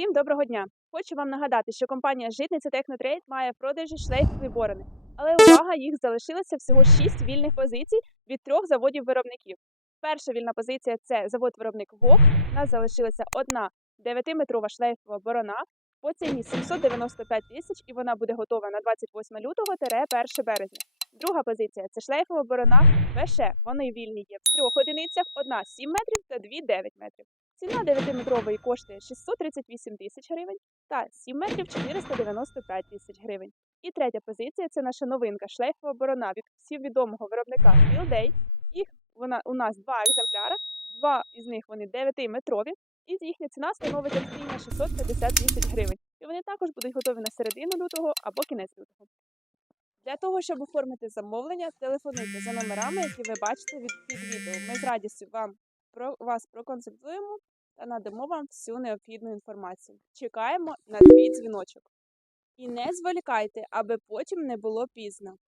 Всім доброго дня! Хочу вам нагадати, що компанія Житниця Технотрейд має в продажі шлейфові борони. Але увага, їх залишилося всього 6 вільних позицій від трьох заводів-виробників. Перша вільна позиція це завод-виробник ВОК. У нас залишилася одна 9-метрова шлейфова борона по ціні 795 тисяч, і вона буде готова на 28 лютого 1 березня. Друга позиція це шлейфова борона ВШ. Вони вільні є в трьох одиницях: одна 7 метрів та дві 9 метрів. Ціна 9-метрової коштує 638 тисяч гривень та 7 метрів 495 тисяч гривень. І третя позиція це наша новинка шлейфова борона від всівідомого виробника Філдей. Їх вона у нас два екземпляри, два із них вони 9-метрові, і їхня ціна становить акційна 650 тисяч гривень. І вони також будуть готові на середину лютого або кінець лютого. Для того, щоб оформити замовлення, телефонуйте за номерами, які ви бачите від під відео. Ми з радістю вам про вас проконсультуємо та надамо вам всю необхідну інформацію. Чекаємо на твій дзвіночок. І не зволікайте, аби потім не було пізно.